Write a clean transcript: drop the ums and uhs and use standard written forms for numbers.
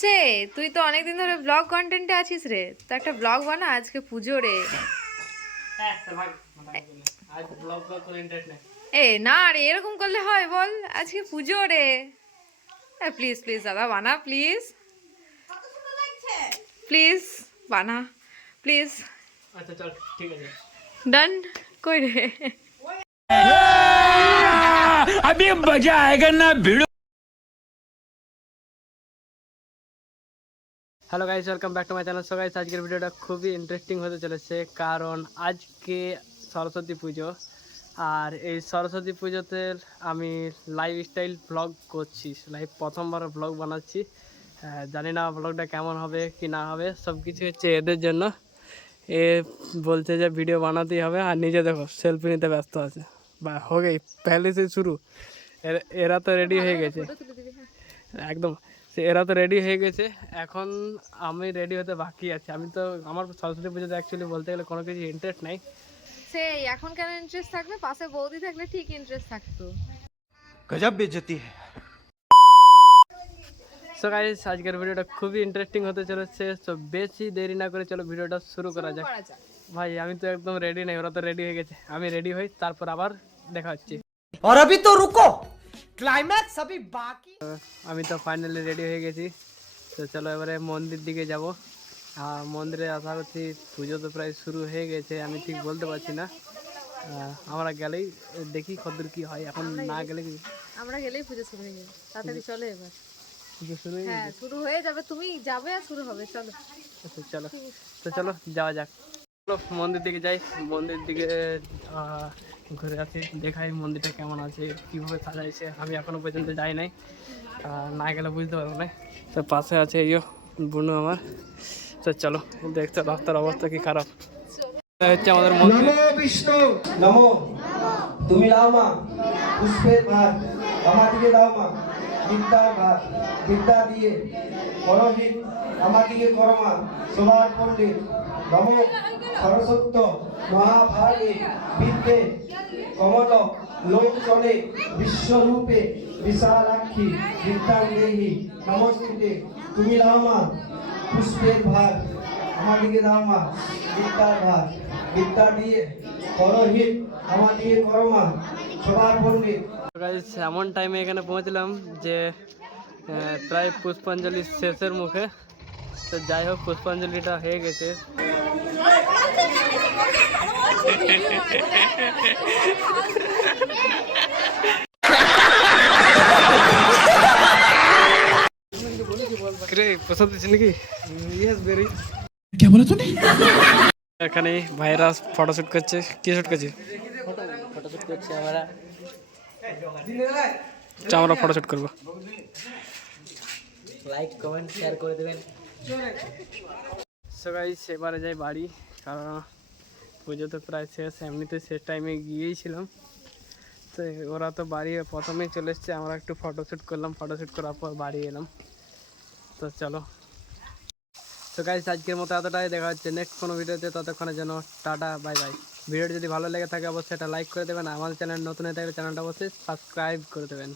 বলছে তুই তো অনেকদিন ধরে ব্লগ কন্টেন্টে আছিস রে, তো একটা ব্লগ বানা, আজকে পুজো রে। এ না রে, এরকম করলে হয় বল? আজকে পুজো রে। প্লিজ প্লিজ দাদা বানা, প্লিজ প্লিজ বানা, প্লিজ। আচ্ছা চল ঠিক আছে, ডান। কই রে? अभी मजा आएगा ना भिड़ो। Hello guys, welcome back to my channel. So guys, আজকের ভিডিওটা খুবই ইন্টারেস্টিং হতে চলেছে, কারণ আজকে সরস্বতী পুজো। আর এই সরস্বতী পুজোতে আমি লাইফস্টাইল ব্লগ করছি, প্রথমবার ব্লগ বানাচ্ছি। জানি না ব্লগটা কেমন হবে কি না হবে, সব কিছু হচ্ছে এদের জন্য। এ বলছে যে ভিডিও বানাতেই হবে, আর নিজে দেখো সেলফি নিতে ব্যস্ত আছে। বা হো গেই পেহলে সে শুরু। এরা তো রেডি হয়ে গেছে একদম, এরা তো রেডি হয়ে গেছে। এখন আমি রেডি হতে বাকি আছে। আমি তো আমার সরস্বতী পুজোতে অ্যাকচুয়ালি বলতে গেলে কোনো কিছু ইন্টারেস্ট নাই। সেই এখন কেন ইন্টারেস্ট থাকবে? পাশে বৌদি থাকলে ঠিক ইন্টারেস্ট থাকতো। गजब बेइज्जती है। সো গাইস, আজকের ভিডিওটা খুবই ইন্টারেস্টিং হতে চলেছে। তো বেশি দেরি না করে চলো ভিডিওটা শুরু করা যাক। ভাই আমি তো একদম রেডি নাই, ওরা তো রেডি হয়ে গেছে। আমি রেডি হই, তারপর আবার দেখা হচ্ছে। और अभी तो रुको, क्लाइमैक्स अभी बाकी। আমি তো ফাইনালি রেডি হয়ে গেছি। তো চলো এবারে মন্দির দিকে যাব। আর মন্দিরে আশা করছি পুজো তো প্রায় শুরু হয়ে গেছে, আমি ঠিক বলতে পারছি না। আমরা গেলেই দেখি কতদূর কি হয়। এখন না গেলে আমরা গেলেই পুজো শুরু হয়ে যাবে। তাড়াতাড়ি চলে এবার। পুজো শুরু হয়ে হ্যাঁ শুরু হয়ে যাবে, তুমি যাবে আর শুরু হবে। চলো আচ্ছা চলো, তো চলো যাওয়া যাক। চলো মন্দির দিকে যাই, মন্দির দিকে ঘুরে আসি, দেখাই মন্দিরটা কেমন আছে, কীভাবে সাজাইছে। আমি এখনো পর্যন্ত যাই নাই, না গেলে বুঝতে পারবো না। তো পাশে আছে এই বুনু আমার। তো চলো, দেখছো রাস্তার অবস্থা কি খারাপ। হচ্ছে আমাদের মন্দির। নমো বিষ্ণু নমো। তুমি দাও মা পুষ্পের ভার, আমার দিকে দাও মা বিদ্যার ভার, বিদ্যা দিয়ে পরহিত আমার দিকে করো মা সবার পণ্ডিত। নমো সরস্বত্য মহাভাগে বিদ্যে কমল লোকচলে বিশ্বরূপে বিশালাক্ষী বিদ্যাং দেহি নমস্তুতে। তুমি দাও মা পুষ্পের ভার, আমার দিকে দাও মা বিদ্যার ভার, বিদ্যা দিয়ে পরহিত আমার দিকে করো মা সবার পণ্ডিত। এমন টাইমে এখানে পৌঁছলাম যে প্রায় পুষ্পাঞ্জলি শেষের মুখে। তো যাই হোক, পুষ্পাঞ্জলিটা হয়ে গেছে। পছন্দ হচ্ছে নাকি? এখানে ভাইরা ফটোশুট করছে। কি শুট করছে? ফটোশুট করছে আমরা। আমরা ফটোশুট করবো। লাইক কমেন্ট শেয়ার করে দেবেন। সো গাইস, এবারে যাই বাড়ি, কারণ পুজো তো প্রায় শেষ। এমনিতে শেষ টাইমে গিয়েছিলাম। তো ওরা তো বাড়ি প্রথমেই চলে এসছে, আমরা একটু ফটোশ্যুট করলাম, ফটোশ্যুট করার পর বাড়ি এলাম। তো চলো, তো গাইস আজকের মতো এতটাই। দেখা হচ্ছে নেক্সট কোনো ভিডিওতে, ততক্ষণের জন্য টাটা বাই বাই। ভিডিওটি যদি ভালো লেগে থাকে অবশ্যই একটা লাইক করে দেবেন। আমাদের চ্যানেল নতুন হয়ে থাকলে চ্যানেলটা অবশ্যই সাবস্ক্রাইব করে দেবেন।